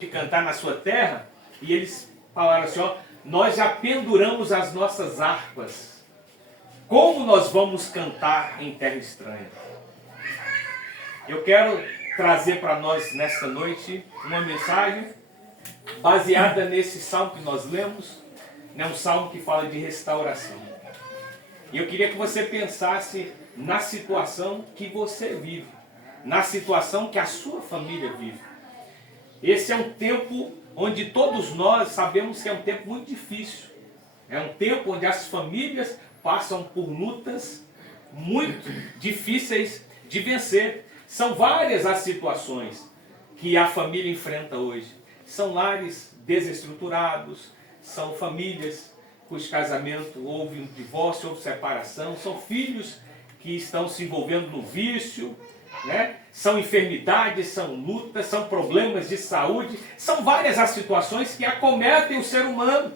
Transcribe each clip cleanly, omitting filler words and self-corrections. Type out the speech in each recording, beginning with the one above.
de cantar na sua terra, e eles falaram assim, ó, nós já penduramos as nossas harpas. Como nós vamos cantar em terra estranha? Eu quero trazer para nós nesta noite uma mensagem baseada nesse salmo que nós lemos, né, um salmo que fala de restauração. E eu queria que você pensasse na situação que você vive, na situação que a sua família vive. Esse é um tempo onde todos nós sabemos que é um tempo muito difícil. É um tempo onde as famílias passam por lutas muito difíceis de vencer. São várias as situações que a família enfrenta hoje. São lares desestruturados, são famílias cujo casamento houve um divórcio, houve separação, são filhos que estão se envolvendo no vício, né? São enfermidades, são lutas, são problemas de saúde, são várias as situações que acometem o ser humano.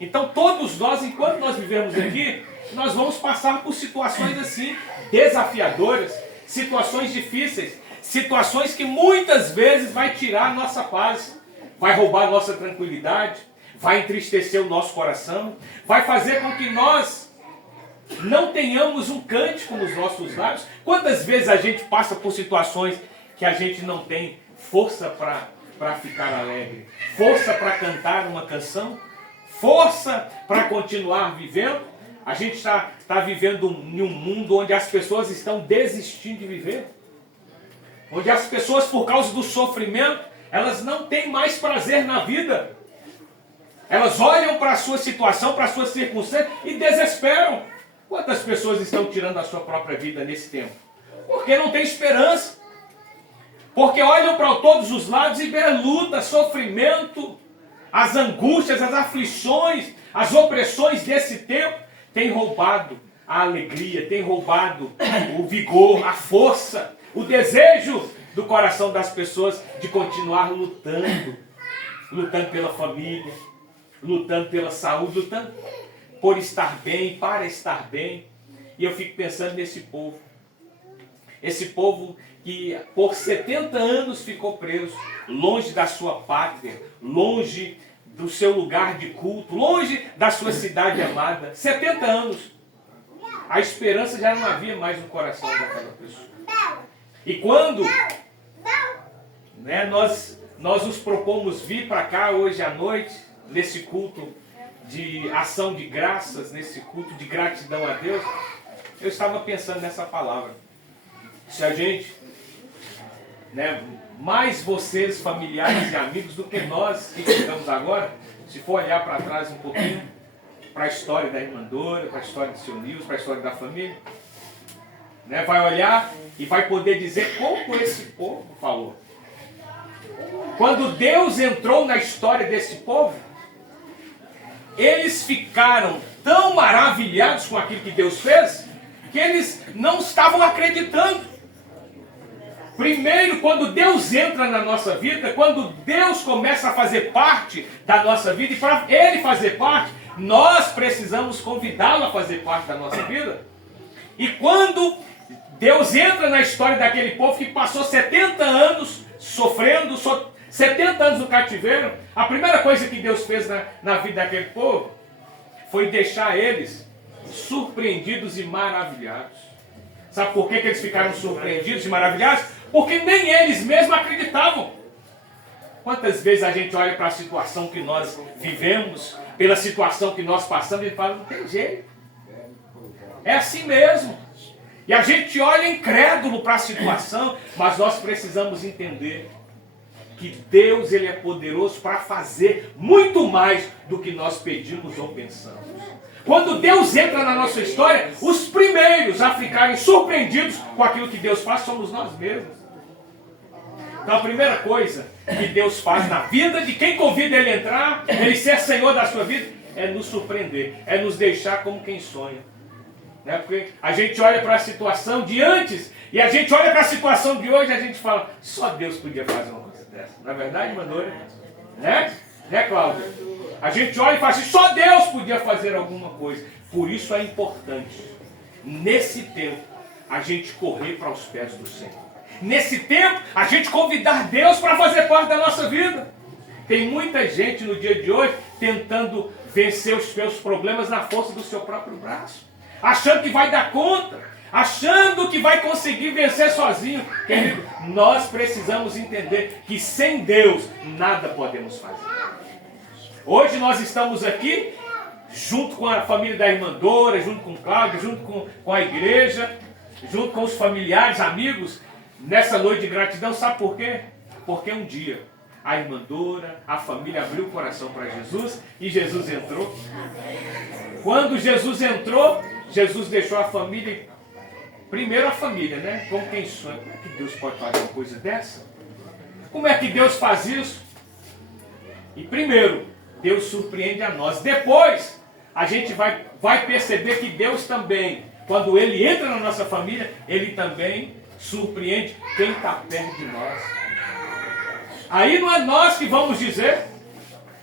Então todos nós, enquanto nós vivemos aqui, nós vamos passar por situações assim, desafiadoras, situações difíceis, situações que muitas vezes vai tirar a nossa paz, vai roubar a nossa tranquilidade, vai entristecer o nosso coração, vai fazer com que nós não tenhamos um cântico nos nossos lábios. Quantas vezes a gente passa por situações que a gente não tem força para ficar alegre, força para cantar uma canção, força para continuar vivendo? A gente está vivendo em um mundo onde as pessoas estão desistindo de viver, onde as pessoas, por causa do sofrimento, elas não têm mais prazer na vida. Elas olham para a sua situação, para a sua circunstância e desesperam. Quantas pessoas estão tirando a sua própria vida nesse tempo? Porque não tem esperança. Porque olham para todos os lados e vê luta, sofrimento, as angústias, as aflições, as opressões desse tempo têm roubado a alegria, têm roubado o vigor, a força, o desejo do coração das pessoas de continuar lutando. Lutando pela família, lutando pela saúde, lutando por estar bem, para estar bem. E eu fico pensando nesse povo. Esse povo que por 70 anos ficou preso, longe da sua pátria, longe do seu lugar de culto, longe da sua cidade amada. 70 anos. A esperança já não havia mais no coração daquela pessoa. E quando nós nos propomos vir para cá hoje à noite, nesse culto de ação de graças, nesse culto de gratidão a Deus, eu estava pensando nessa palavra. Se a gente, mais vocês, familiares e amigos, do que nós que ficamos agora, se for olhar para trás um pouquinho, para a história da irmã Dora, para a história do seu Nilson, para a história da família, vai olhar e vai poder dizer como esse povo falou. Quando Deus entrou na história desse povo, eles ficaram tão maravilhados com aquilo que Deus fez, que eles não estavam acreditando. Primeiro, quando Deus entra na nossa vida, quando Deus começa a fazer parte da nossa vida, e para Ele fazer parte, nós precisamos convidá-lo a fazer parte da nossa vida. E quando Deus entra na história daquele povo que passou 70 anos sofrendo, 70 anos no cativeiro, a primeira coisa que Deus fez na vida daquele povo foi deixar eles surpreendidos e maravilhados. Sabe por que eles ficaram surpreendidos e maravilhados? Porque nem eles mesmos acreditavam. Quantas vezes a gente olha para a situação que nós vivemos, pela situação que nós passamos, e fala, não tem jeito. É assim mesmo. E a gente olha incrédulo para a situação, mas nós precisamos entender que Deus, Ele é poderoso para fazer muito mais do que nós pedimos ou pensamos. Quando Deus entra na nossa história, os primeiros a ficarem surpreendidos com aquilo que Deus faz somos nós mesmos. Então a primeira coisa que Deus faz na vida de quem convida Ele a entrar, Ele ser Senhor da sua vida, é nos surpreender, é nos deixar como quem sonha. Porque a gente olha para a situação de antes e a gente olha para a situação de hoje e a gente fala, só Deus podia fazer uma coisa dessa. Na verdade, Mandora, né, Cláudia? A gente olha e fala assim, só Deus podia fazer alguma coisa. Por isso é importante, nesse tempo, a gente correr para os pés do Senhor. Nesse tempo, a gente convidar Deus para fazer parte da nossa vida. Tem muita gente no dia de hoje tentando vencer os seus problemas na força do seu próprio braço, achando que vai dar conta, achando que vai conseguir vencer sozinho. Querido, nós precisamos entender que sem Deus nada podemos fazer. Hoje nós estamos aqui junto com a família da irmã Dora, junto com Cláudio, junto com a igreja, junto com os familiares, amigos, nessa noite de gratidão. Sabe por quê? Porque um dia a irmã Dora, a família abriu o coração para Jesus e Jesus entrou. Quando Jesus entrou, Jesus deixou a família, primeiro a família, né? Como quem sonha. Como é que Deus pode fazer uma coisa dessa? Como é que Deus faz isso? E primeiro, Deus surpreende a nós. Depois, a gente vai perceber que Deus também, quando Ele entra na nossa família, Ele também surpreende quem está perto de nós. Aí não é nós que vamos dizer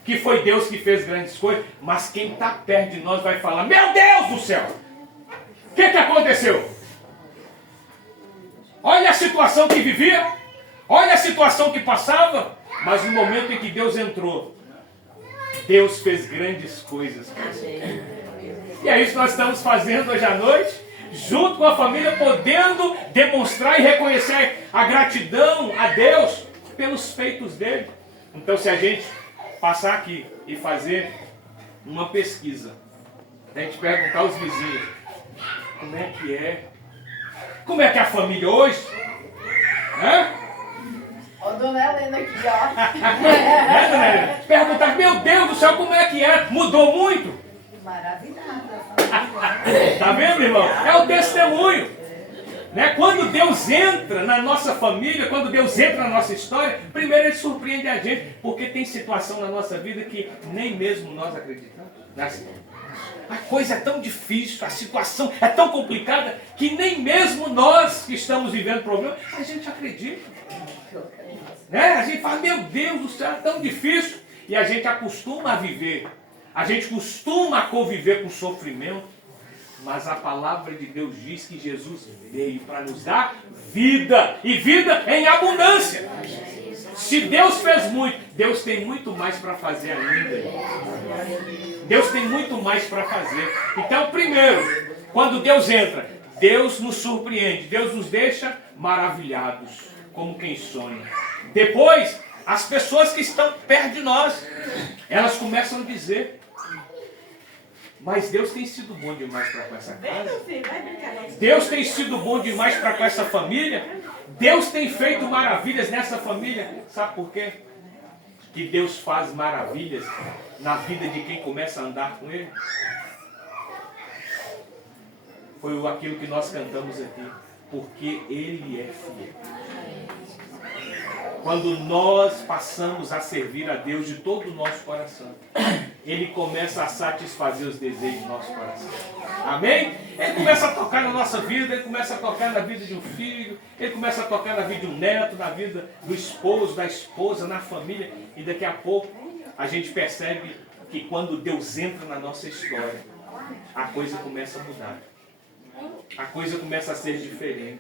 que foi Deus que fez grandes coisas, mas quem está perto de nós vai falar: meu Deus do céu, o que aconteceu? Olha a situação que vivia, olha a situação que passava, mas no momento em que Deus entrou, Deus fez grandes coisas. E é isso que nós estamos fazendo hoje à noite, junto com a família, podendo demonstrar e reconhecer a gratidão a Deus pelos feitos dele. Então, se a gente passar aqui e fazer uma pesquisa, a gente perguntar aos vizinhos: como é que é? Como é que é a família hoje? Hã? Ó, dona Helena aqui, ó. Dona Helena? Perguntar: meu Deus do céu, como é que é? Mudou muito? Maravilhada. Tá vendo, irmão? É o testemunho. Né? Quando Deus entra na nossa família, quando Deus entra na nossa história, primeiro Ele surpreende a gente, porque tem situação na nossa vida que nem mesmo nós acreditamos. A coisa é tão difícil, a situação é tão complicada, que nem mesmo nós que estamos vivendo problemas, a gente acredita. Né? A gente fala: meu Deus do céu, é tão difícil. E a gente acostuma a viver, a gente costuma a conviver com sofrimento. Mas a palavra de Deus diz que Jesus veio para nos dar vida, e vida em abundância. Se Deus fez muito, Deus tem muito mais para fazer ainda. Deus tem muito mais para fazer. Então, primeiro, quando Deus entra, Deus nos surpreende, Deus nos deixa maravilhados, como quem sonha. Depois, as pessoas que estão perto de nós, elas começam a dizer: mas Deus tem sido bom demais para com essa casa. Deus tem sido bom demais para com essa família. Deus tem feito maravilhas nessa família. Sabe por quê? Que Deus faz maravilhas na vida de quem começa a andar com Ele. Foi aquilo que nós cantamos aqui. Porque Ele é fiel. Quando nós passamos a servir a Deus de todo o nosso coração, Ele começa a satisfazer os desejos do nosso coração. Amém? Ele começa a tocar na nossa vida, Ele começa a tocar na vida de um filho, Ele começa a tocar na vida de um neto, na vida do esposo, da esposa, na família. E daqui a pouco a gente percebe que quando Deus entra na nossa história, a coisa começa a mudar. A coisa começa a ser diferente.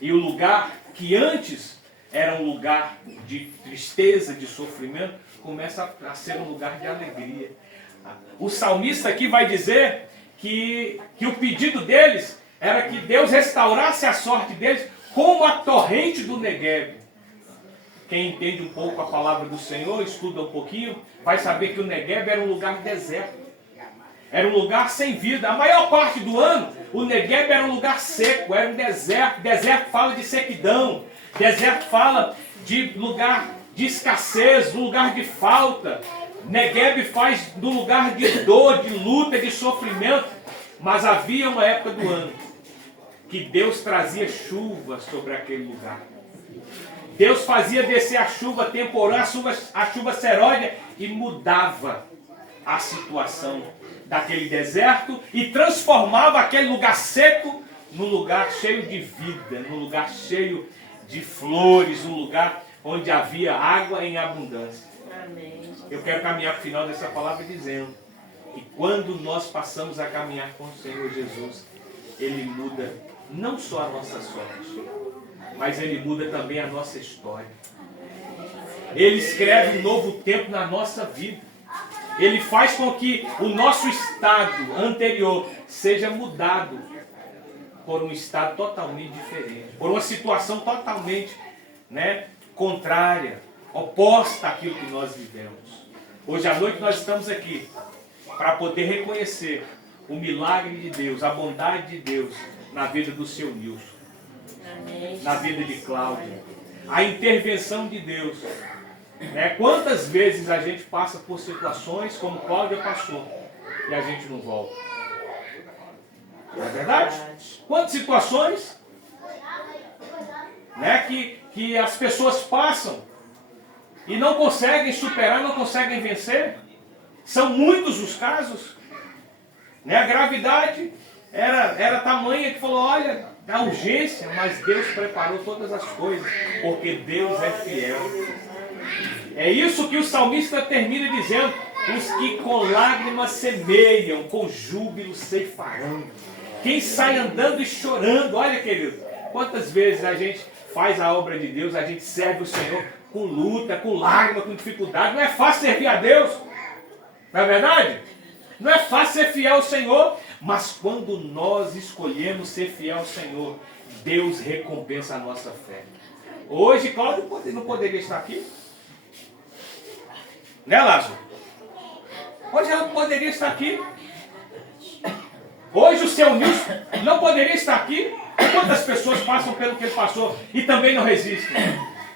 E o lugar que antes era um lugar de tristeza, de sofrimento, começa a ser um lugar de alegria. O salmista aqui vai dizer que o pedido deles era que Deus restaurasse a sorte deles como a torrente do Negueb. Quem entende um pouco a palavra do Senhor, estuda um pouquinho, vai saber que o Negueb era um lugar deserto. Era um lugar sem vida. A maior parte do ano, o Negueb era um lugar seco, era um deserto. Deserto fala de sequidão. Deserto fala de lugar de escassez, um lugar de falta. Negueb faz do lugar de dor, de luta, de sofrimento. Mas havia uma época do ano que Deus trazia chuva sobre aquele lugar. Deus fazia descer a chuva temporã, a chuva seródia, e mudava a situação daquele deserto e transformava aquele lugar seco num lugar cheio de vida, num lugar cheio de flores, um lugar onde havia água em abundância. Amém. Eu quero caminhar para o final dessa palavra dizendo que quando nós passamos a caminhar com o Senhor Jesus, Ele muda não só a nossa sorte, mas Ele muda também a nossa história. Ele escreve um novo tempo na nossa vida. Ele faz com que o nosso estado anterior seja mudado por um estado totalmente diferente, por uma situação totalmente, contrária, oposta àquilo que nós vivemos. Hoje à noite nós estamos aqui para poder reconhecer o milagre de Deus, a bondade de Deus na vida do seu Nilson, na vida de Cláudia, a intervenção de Deus. Quantas vezes a gente passa por situações como Cláudia passou e a gente não volta? Não é verdade? Quantas situações que as pessoas passam e não conseguem superar, não conseguem vencer? São muitos os casos. A gravidade era tamanha que falou, olha, a urgência, mas Deus preparou todas as coisas, porque Deus é fiel. É isso que o salmista termina dizendo: os que com lágrimas semeiam, com júbilo ceifarão. Quem sai andando e chorando, olha querido, quantas vezes a gente faz a obra de Deus, a gente serve o Senhor com luta, com lágrima, com dificuldade. Não é fácil servir a Deus, não é verdade? Não é fácil ser fiel ao Senhor, mas quando nós escolhemos ser fiel ao Senhor, Deus recompensa a nossa fé. Hoje, Cláudio não poderia estar aqui, né, Lázaro? Hoje ela não poderia estar aqui. Hoje o seu Nilson não poderia estar aqui. Quantas pessoas passam pelo que ele passou e também não resistem?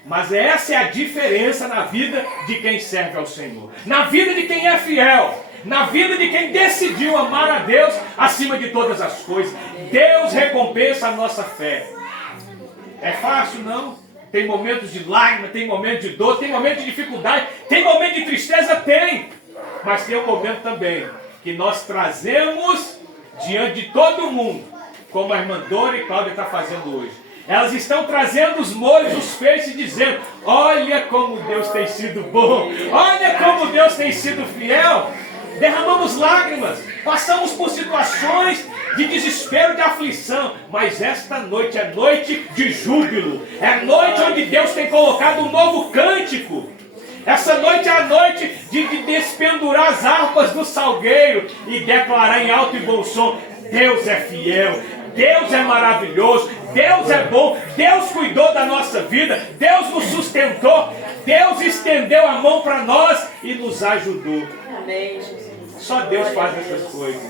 Mas essa é a diferença na vida de quem serve ao Senhor, na vida de quem é fiel, na vida de quem decidiu amar a Deus acima de todas as coisas. Deus recompensa a nossa fé. É fácil? Não. Tem momentos de lágrima, tem momentos de dor, tem momentos de dificuldade, tem momentos de tristeza, tem. Mas tem um momento também que nós trazemos diante de todo mundo, como a irmã Dora e Cláudia está fazendo hoje. Elas estão trazendo os molhos, os feixes, dizendo: olha como Deus tem sido bom, olha como Deus tem sido fiel. Derramamos lágrimas, passamos por situações de desespero, de aflição, mas esta noite é noite de júbilo, é noite onde Deus tem colocado um novo cântico. Essa noite é a noite de despendurar as harpas do salgueiro e declarar em alto e bom som: Deus é fiel, Deus é maravilhoso, Deus é bom, Deus cuidou da nossa vida, Deus nos sustentou, Deus estendeu a mão para nós e nos ajudou. Amém, Jesus. Só Deus faz essas coisas.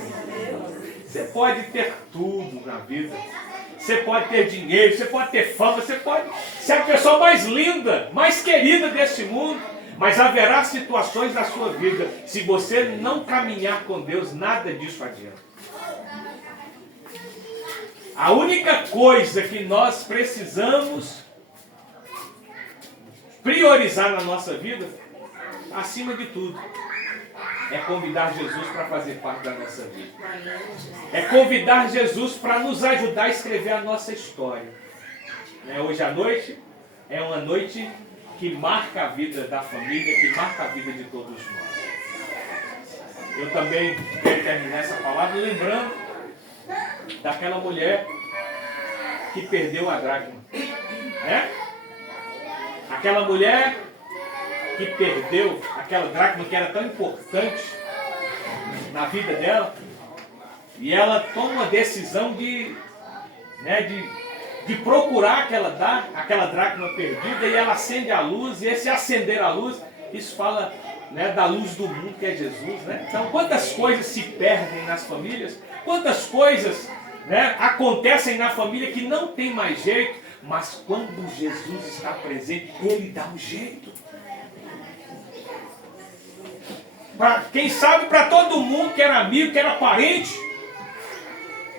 Você pode ter tudo na vida, você pode ter dinheiro, você pode ter fama, você pode ser a pessoa mais linda, mais querida desse mundo, mas haverá situações na sua vida, se você não caminhar com Deus, nada disso adianta. A única coisa que nós precisamos priorizar na nossa vida, acima de tudo, é convidar Jesus para fazer parte da nossa vida. É convidar Jesus para nos ajudar a escrever a nossa história. Hoje à noite é uma noite que marca a vida da família, que marca a vida de todos nós. Eu também quero terminar essa palavra lembrando daquela mulher que perdeu a dracma. Aquela mulher que perdeu aquela dracma que era tão importante na vida dela, e ela toma uma decisão de procurar aquela dracma perdida, e ela acende a luz, e esse acender a luz, isso fala da luz do mundo, que é Jesus. Então, quantas coisas se perdem nas famílias, quantas coisas acontecem na família que não tem mais jeito, mas quando Jesus está presente, Ele dá um jeito. Quem sabe para todo mundo que era amigo, que era parente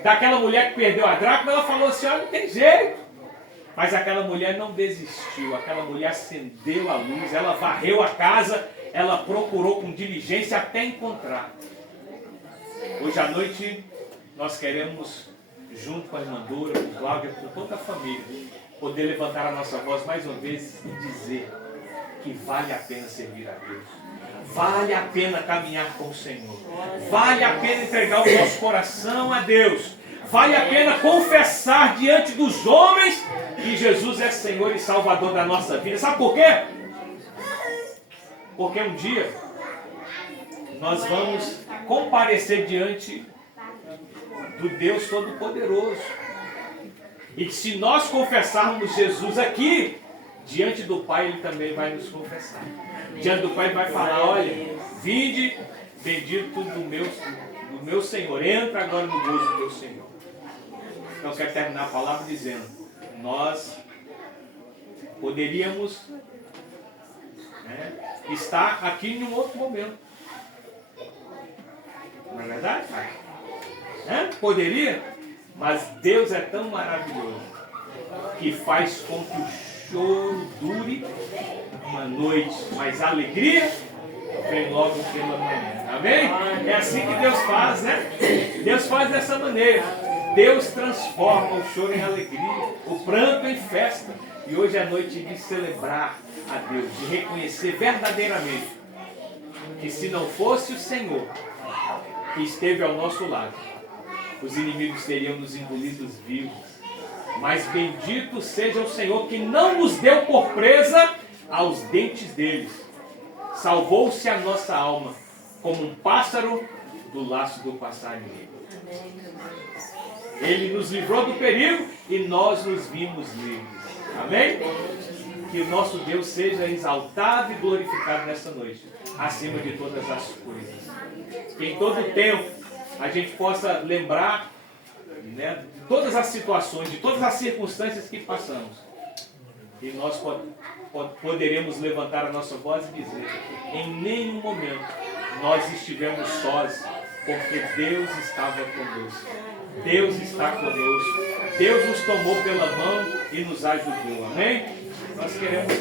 daquela mulher que perdeu a dracma, ela falou assim: olha, não tem jeito. Mas aquela mulher não desistiu, aquela mulher acendeu a luz, ela varreu a casa, ela procurou com diligência até encontrar. Hoje à noite nós queremos, junto com a irmã Dora, com Cláudia, com toda a família, poder levantar a nossa voz mais uma vez e dizer que vale a pena servir a Deus. Vale a pena caminhar com o Senhor. Vale a pena entregar o nosso coração a Deus. Vale a pena confessar diante dos homens que Jesus é Senhor e Salvador da nossa vida. Sabe por quê? Porque um dia nós vamos comparecer diante do Deus Todo-Poderoso. E que se nós confessarmos Jesus aqui, diante do Pai Ele também vai nos confessar. Diante do Pai Ele vai falar, olha, vinde, bendito do meu Senhor, entra agora no gozo do meu Senhor. Então eu quero terminar a palavra dizendo, nós poderíamos estar aqui em um outro momento. Não é verdade, Pai? Poderia, mas Deus é tão maravilhoso que faz com que o choro dure uma noite, mas a alegria vem logo pela manhã. Amém? É assim que Deus faz, né? Deus faz dessa maneira. Deus transforma o choro em alegria, o pranto em festa. E hoje é noite de celebrar a Deus, de reconhecer verdadeiramente que se não fosse o Senhor que esteve ao nosso lado, os inimigos teriam nos engolido vivos. Mas bendito seja o Senhor que não nos deu por presa aos dentes deles. Salvou-se a nossa alma como um pássaro do laço do passarinho. Ele nos livrou do perigo e nós nos vimos livres. Amém? Que o nosso Deus seja exaltado e glorificado nessa noite, acima de todas as coisas. Que em todo tempo a gente possa lembrar, né, de todas as situações, de todas as circunstâncias que passamos. E nós poderemos levantar a nossa voz e dizer, em nenhum momento nós estivemos sós, porque Deus estava conosco. Deus está conosco. Deus nos tomou pela mão e nos ajudou. Amém? Nós queremos